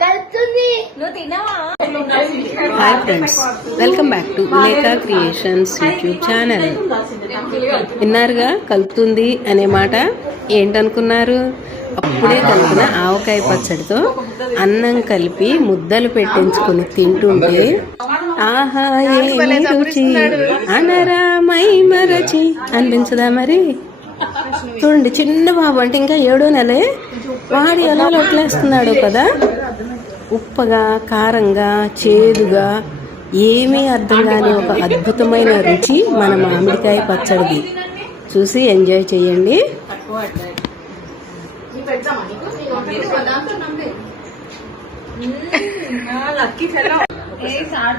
Hi friends, welcome back to Lekha creations YouTube channel. విన్నారుగా, కలుపుతుంది అనే మాట ఏంటనుకున్నారు? అప్పుడే కలిపిన ఆవకాయ పచ్చడితో అన్నం కలిపి ముద్దలు పెట్టించుకుని తింటుంటే ఆహా ఏమి రుచి అనరా మై మరచి అనిపించదా? మరి చూడండి, చిన్న బాబు అంటే ఇంకా 7వ నెలే, వాడు ఎలా లొట్లేస్తున్నాడు కదా. ఉప్పగా, కారంగా, చేదుగా, ఏమీ అర్థం కాని ఒక అద్భుతమైన రుచి మన మామిడికాయ పచ్చడిది. చూసి ఎంజాయ్ చేయండి.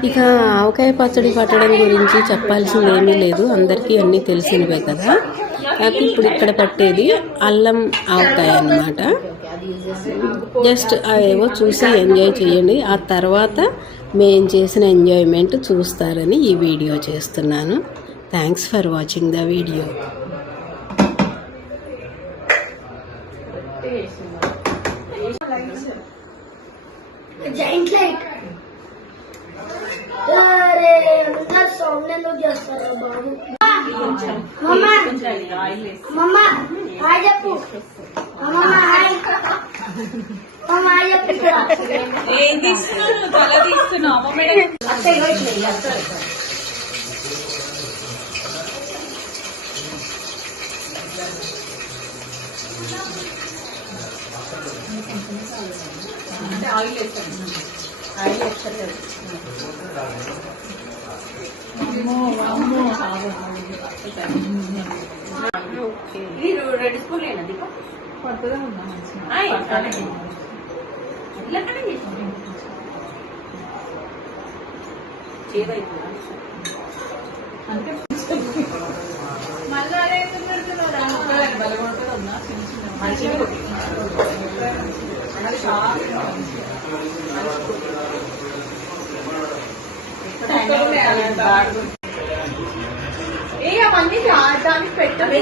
ఇక ఆవకాయ పచ్చడి పట్టడం గురించి చెప్పాల్సింది ఏమీ లేదు, అందరికీ అన్నీ తెలిసినవే కదా. నాకు ఇప్పుడు ఇక్కడ పట్టేది అల్లం ఆవకాయ అన్నమాట. జస్ట్ అవేవో చూసి ఎంజాయ్ చేయండి. ఆ తర్వాత మేము చేసిన ఎంజాయ్మెంట్ చూస్తారని ఈ వీడియో చేస్తున్నాను. Thanks for watching the video. Red spoon లేనది కొత్తగా ఉందా అవన్నీ దానికి పెట్టమే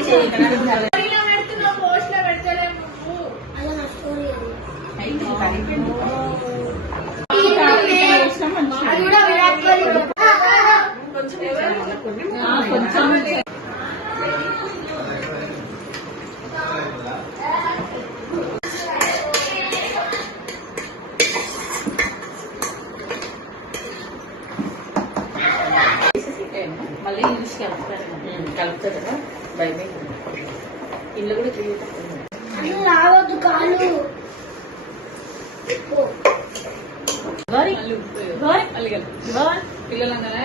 పోస్ట్ లో పెడతలేము. మళ్ళీ ఇంగ్లీష్ కలుపుతారు కదా, భయమే. ఇల్లు కూడా రావద్దు కాలు. పిల్లలంగానే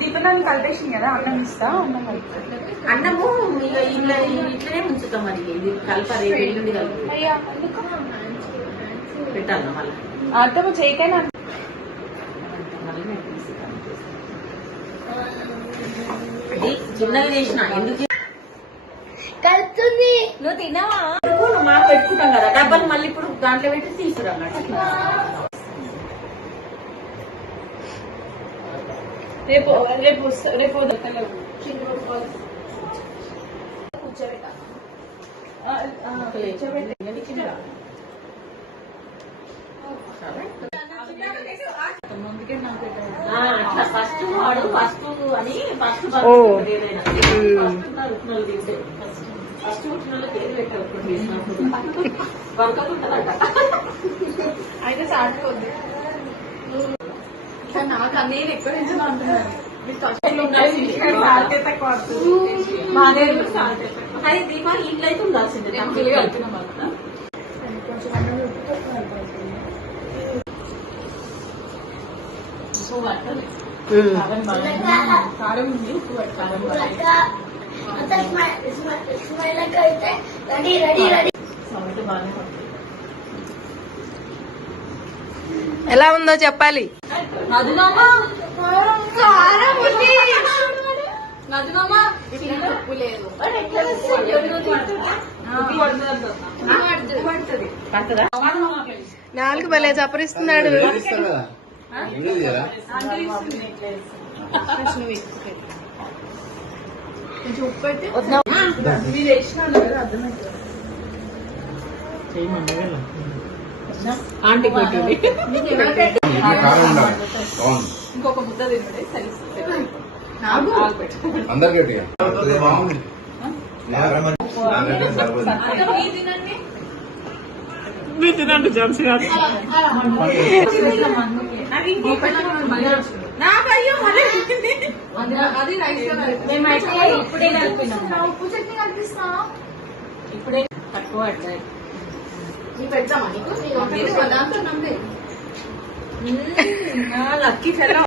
దీపాన్ని కలిపేసింది కదా, అన్నం ఇస్తా. అన్నము ఇట్లనే ఉంచుతాం. మరి ఇది కలపాలి, ఎల్లుండి కలిపి పెట్టాలి. మళ్ళీ అర్థం చేయకైనా చిన్నగా చేసిన ఎందుకు కలుపుతుంది. నువ్వు తిన్నావా? మాకు పెట్టుకుంటాం కదా డబ్బాలు, మళ్ళీ ఇప్పుడు దాంట్లో పెట్టి తీసుకురా అన్నట్టు. రేపు రేపు రేపు ఫస్ట్ వాడు ఫస్ట్ అని ఫస్ట్ ఫస్ట్ పుట్టినోళ్ళకి ఏది పెట్టారు వర్కవుతుంటదంట. అయితే సాటుకోద్ది. నాకు నేను ఎక్కువ నుంచి అంటున్నాను. అది దీపా ఇంట్లో అయితే ఉండాల్సిందే. వెళ్తున్నాం కదా. ఉప్పు పట్టాలి, కారం ఉంది, ఉప్పు పట్టాలి. బాగానే ఎలా ఉందో చెప్పాలి. నాలుగు భలే చప్పరిస్తున్నాడు. ఆంటీ కొట్టింది. ఇంకొక ముద్ద తినడే సరిస్తుంది. అందరికీ మీరు తినండి జల్సీ గారు. ఇప్పుడే తక్కువ పెడతామా నీకు లక్కీ ఫెలో.